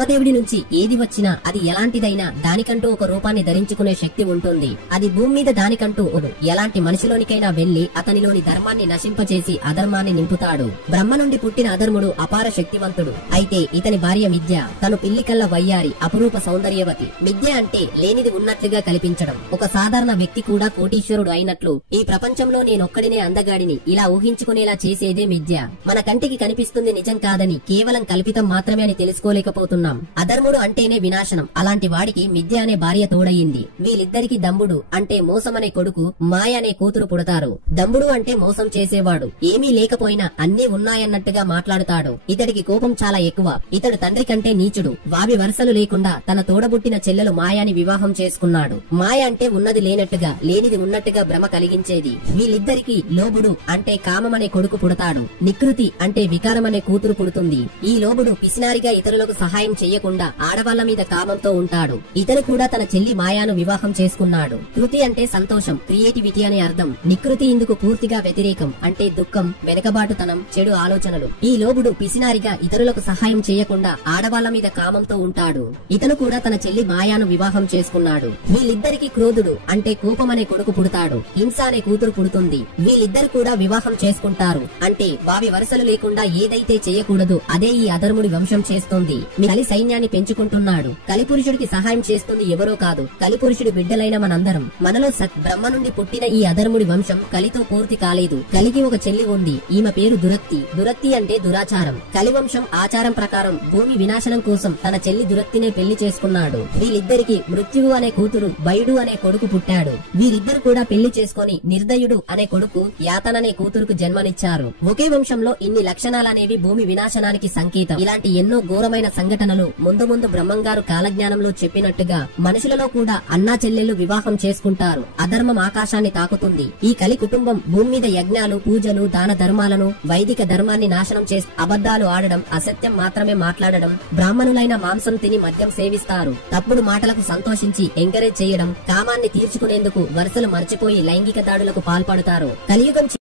బ్రహ్మదేవుడి నుంచి ఏది వచ్చినా అది ఎలాంటిదైనా దానికంటూ ఒక రూపాన్ని ధరించుకునే శక్తి ఉంటుంది. అది భూమి మీద దానికంటూ ఎలాంటి మనిషిలోనికైనా వెళ్లి అతనిలోని ధర్మాన్ని నశింపచేసి అధర్మాన్ని నింపుతాడు. బ్రహ్మ నుండి పుట్టిన అధర్ముడు అపార శక్తివంతుడు. అయితే ఇతని భార్య మిథ్య. తను పిల్లికల్ల వయ్యారి, అపురూప సౌందర్యవతి. మిథ్య అంటే లేనిది ఉన్నట్లుగా కల్పించడం. ఒక సాధారణ వ్యక్తి కూడా కోటీశ్వరుడు అయినట్లు ఈ ప్రపంచంలో నేనొక్కడినే అందగాడిని ఇలా ఊహించుకునేలా చేసేదే మిథ్య. మన కంటికి కనిపిస్తుంది నిజం కాదని, కేవలం కల్పితం మాత్రమే అని తెలుసుకోలేకపోతున్నాం. అధర్ముడు అంటేనే వినాశనం. అలాంటి వాడికి మిథ్య అనే భార్య తోడయింది. వీళ్ళిద్దరికి దంబుడు అంటే మోసం అనే కొడుకు, మాయ అనే కూతురు పుడతారు. దంబుడు అంటే మోసం చేసేవాడు. ఏమీ లేకపోయినా అన్నీ ఉన్నాయన్నట్టుగా మాట్లాడుతాడు. ఇతడికి కోపం చాలా ఎక్కువ. ఇతడు తండ్రి కంటే నీచుడు. వావి వరుసలు లేకుండా తన తోడబుట్టిన చెల్లెలు మాయాని వివాహం చేసుకున్నాడు. మాయ అంటే ఉన్నది లేనట్టుగా, లేనిది ఉన్నట్టుగా భ్రమ కలిగించేది. వీళ్ళిద్దరికి లోబుడు అంటే కామం అనే కొడుకు పుడతాడు. నికృతి అంటే వికారం అనే కూతురు పుడుతుంది. ఈ లోబుడు పిసినారిగా ఇతరులకు సహాయం చెయ్యకుండా ఆడవాళ్ల మీద కామంతో ఉంటాడు. ఇతను కూడా తన చెల్లి మాయాను వివాహం చేసుకున్నాడు. కృతి అంటే సంతోషం, క్రియేటివిటీ అనే అర్థం. నికృతి ఇందుకు పూర్తిగా వ్యతిరేకం. అంటే దుఃఖం, వెనకబాటుతనం, చెడు ఆలోచనలు. ఈ లోబుడు పిసినారిగా ఇతరులకు సహాయం చేయకుండా ఆడవాళ్ల మీద కామంతో ఉంటాడు. ఇతను కూడా తన చెల్లి మాయాను వివాహం చేసుకున్నాడు. వీళ్ళిద్దరికి క్రోధుడు అంటే కోపం అనే కొడుకు పుడతాడు. హింస అనే కూతురు పుడుతుంది. వీళ్ళిద్దరు కూడా వివాహం చేసుకుంటారు. అంటే వావి వరుసలు లేకుండా ఏదైతే చేయకూడదు అదే ఈ అధర్ముడి వంశం చేస్తుంది. కలి సైన్యాన్ని పెంచుకుంటున్నాడు. కలిపురుషుడికి సహాయం చేస్తుంది ఎవరో కాదు, కలిపురుషుడి బిడ్డలైన మనందరం. మనలో బ్రహ్మ నుండి పుట్టిన ఈ అధర్ముడి వంశం కలితో పూర్తి కాలేదు. కలికి ఒక చెల్లి ఉంది. ఈమె పేరు దురత్తి. దురత్తి అంటే దురాచారం. కలివంశం ఆచారం ప్రకారం భూమి వినాశనం కోసం తన చెల్లి దురత్తినే పెళ్లి చేసుకున్నాడు. వీళ్ళిద్దరికి మృత్యువు అనే కూతురు, బైడు అనే కొడుకు పుట్టాడు. వీరిద్దరు కూడా పెళ్లి చేసుకుని నిర్దయుడు అనే కొడుకు, యాతననే కూతురుకు జన్మనిచ్చారు. ఒకే వంశంలో ఇన్ని లక్షణాలనేవి భూమి వినాశనానికి సంకేతం. ఇలాంటి ఎన్నో ఘోరమైన సంఘటనలు ముందు ముందు బ్రహ్మంగారు కాలజ్ఞానంలో చెప్పినట్టుగా మనుషులలో కూడా అన్నా చెల్లెళ్లు వివాహం చేసుకుంటారు. అధర్మం ఆకాశాన్ని తాకుతుంది. ఈ కలి కుటుంబం భూమి మీద యజ్ఞాలు, పూజలు, దాన ధర్మాలను, వైదిక ధర్మాన్ని నాశనం చేసి అబద్ధాలు ఆడడం, అసత్యం మాత్రమే మాట్లాడడం, బ్రాహ్మణులైన మాంసం తిని మద్యం సేవిస్తారు. తప్పుడు మాటలకు సంతోషించి ఎంకరేజ్ చేయడం, కామాన్ని తీర్చుకునేందుకు వరుసలు మర్చిపోయి లైంగిక దాడులకు పాల్పడతారు. కలియుగం